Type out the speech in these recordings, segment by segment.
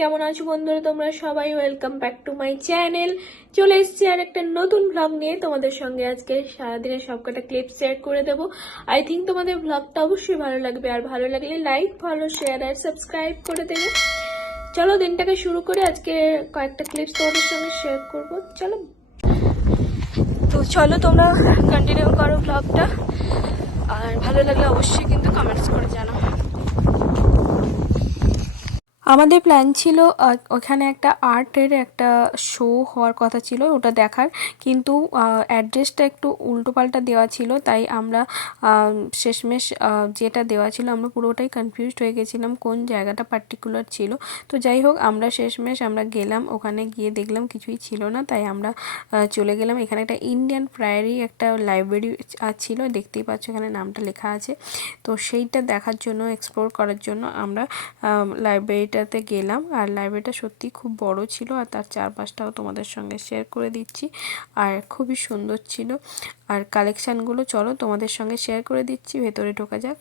কেমন আছো বন্ধুরা? তোমরা সবাই welcome back to my channel. চলে এসেছি আর একটা নতুন ব্লগ নিয়ে তোমাদের সঙ্গে। আজকে সারাদিনের সবকটা ক্লিপ শেয়ার করে দেবো। আই থিঙ্ক তোমাদের ব্লগটা অবশ্যই ভালো লাগবে, আর ভালো লাগলে লাইক, ফলো, শেয়ার আর সাবস্ক্রাইব করে দেবে। চলো দিনটাকে শুরু করে আজকে কয়েকটা ক্লিপস তোমাদের সঙ্গে শেয়ার করবো। চলো তোমরা কন্টিনিউ করো ব্লগটা, আর ভালো লাগলে অবশ্যই কিন্তু কমেন্টস করে জানাও। আমাদের প্ল্যান ছিল ওখানে একটা আর্টের একটা শো হওয়ার কথা ছিল, ওটা দেখার, কিন্তু অ্যাড্রেসটা একটু উল্টোপাল্টা দেওয়া ছিল, তাই আমরা শেষমেশ যেটা দেওয়া ছিল আমরা পুরোটাই কনফিউজড হয়ে গেছিলাম কোন জায়গাটা পার্টিকুলার ছিল। তো যাই হোক, আমরা শেষমেশ গেলাম, ওখানে গিয়ে দেখলাম কিছুই ছিল না, তাই আমরা চলে গেলাম। এখানে একটা ইন্ডিয়ান প্রায়ারি একটা লাইব্রেরি ছিল, দেখতেই পাচ্ছ এখানে নামটা লেখা আছে। তো সেইটা দেখার জন্য, এক্সপ্লোর করার জন্য আমরা লাইব্রেরিটাতে গেলাম। আর লাইব্রেরিটা সত্যি খুব বড় ছিল, আর তার চারপাশটাও তোমাদের সঙ্গে শেয়ার করে দিচ্ছি। আর খুবই সুন্দর ছিল, আর কালেকশানগুলো চলো তোমাদের সঙ্গে শেয়ার করে দিচ্ছি। ভেতরে ঢোকা যাক।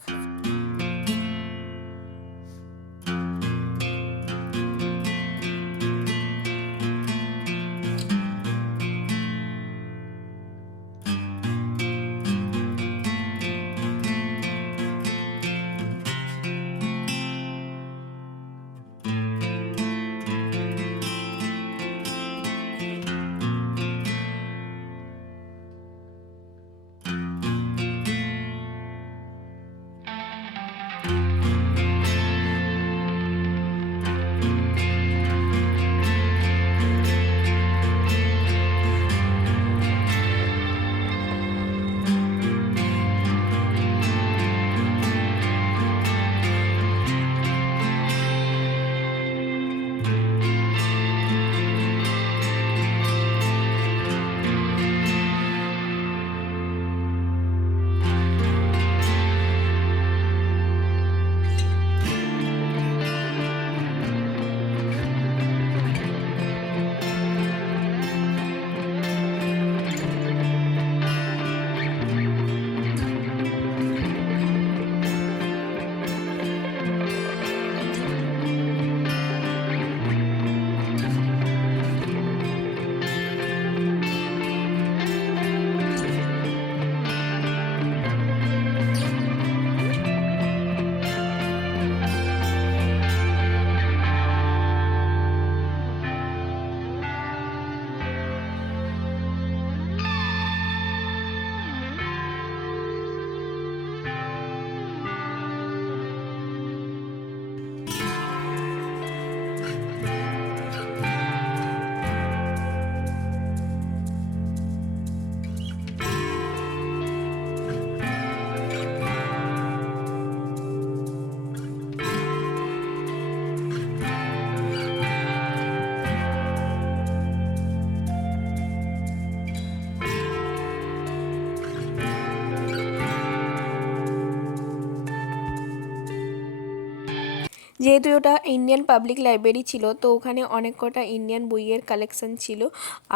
যেহেতু ওটা ইন্ডিয়ান পাবলিক লাইব্রেরি ছিল, তো ওখানে অনেক কটা ইন্ডিয়ান বইয়ের কালেকশন ছিল,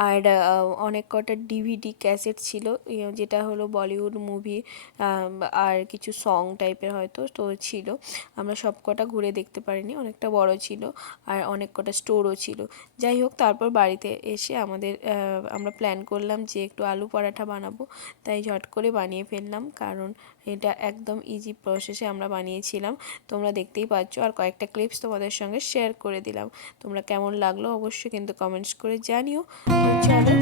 আর অনেক কটা ডিভিডি ক্যাসেট ছিল, যেটা হলো বলিউড মুভি আর কিছু সং টাইপের হয়তো তো ছিল। আমরা সব কটা ঘুরে দেখতে পারিনি, অনেকটা বড় ছিল, আর অনেক কটা স্টোরও ছিল। যাই হোক, তারপর বাড়িতে এসে আমরা প্ল্যান করলাম যে একটু আলু পরাঠা বানাবো, তাই ঝট করে বানিয়ে ফেললাম, কারণ এটা একদম ইজি প্রসেসে আমরা বানিয়েছিলাম। তোমরা দেখতেই পাচ্ছ, আর কয়েকটা ক্লিপস তোমাদের সঙ্গে শেয়ার করে দিলাম। তোমরা কেমন লাগলো অবশ্যই কিন্তু কমেন্টস করে জানিও। চলো।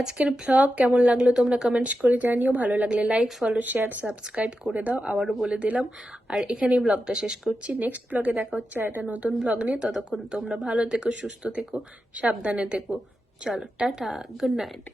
আজকের ভ্লগ কেমন লাগলো তোমরা কমেন্টস করে জানিও, ভালো লাগলে লাইক ফলো শেয়ার সাবস্ক্রাইব করে দাও, আবারও বলে দিলাম। আর এখানেই ব্লগটা শেষ করছি, নেক্সট ব্লগে দেখা হচ্ছে একটা নতুন ব্লগ নিয়ে। ততক্ষণ তোমরা ভালো থেকো, সুস্থ থেকো, সাবধানে থেকো। চলো টাটা, গুড নাইট।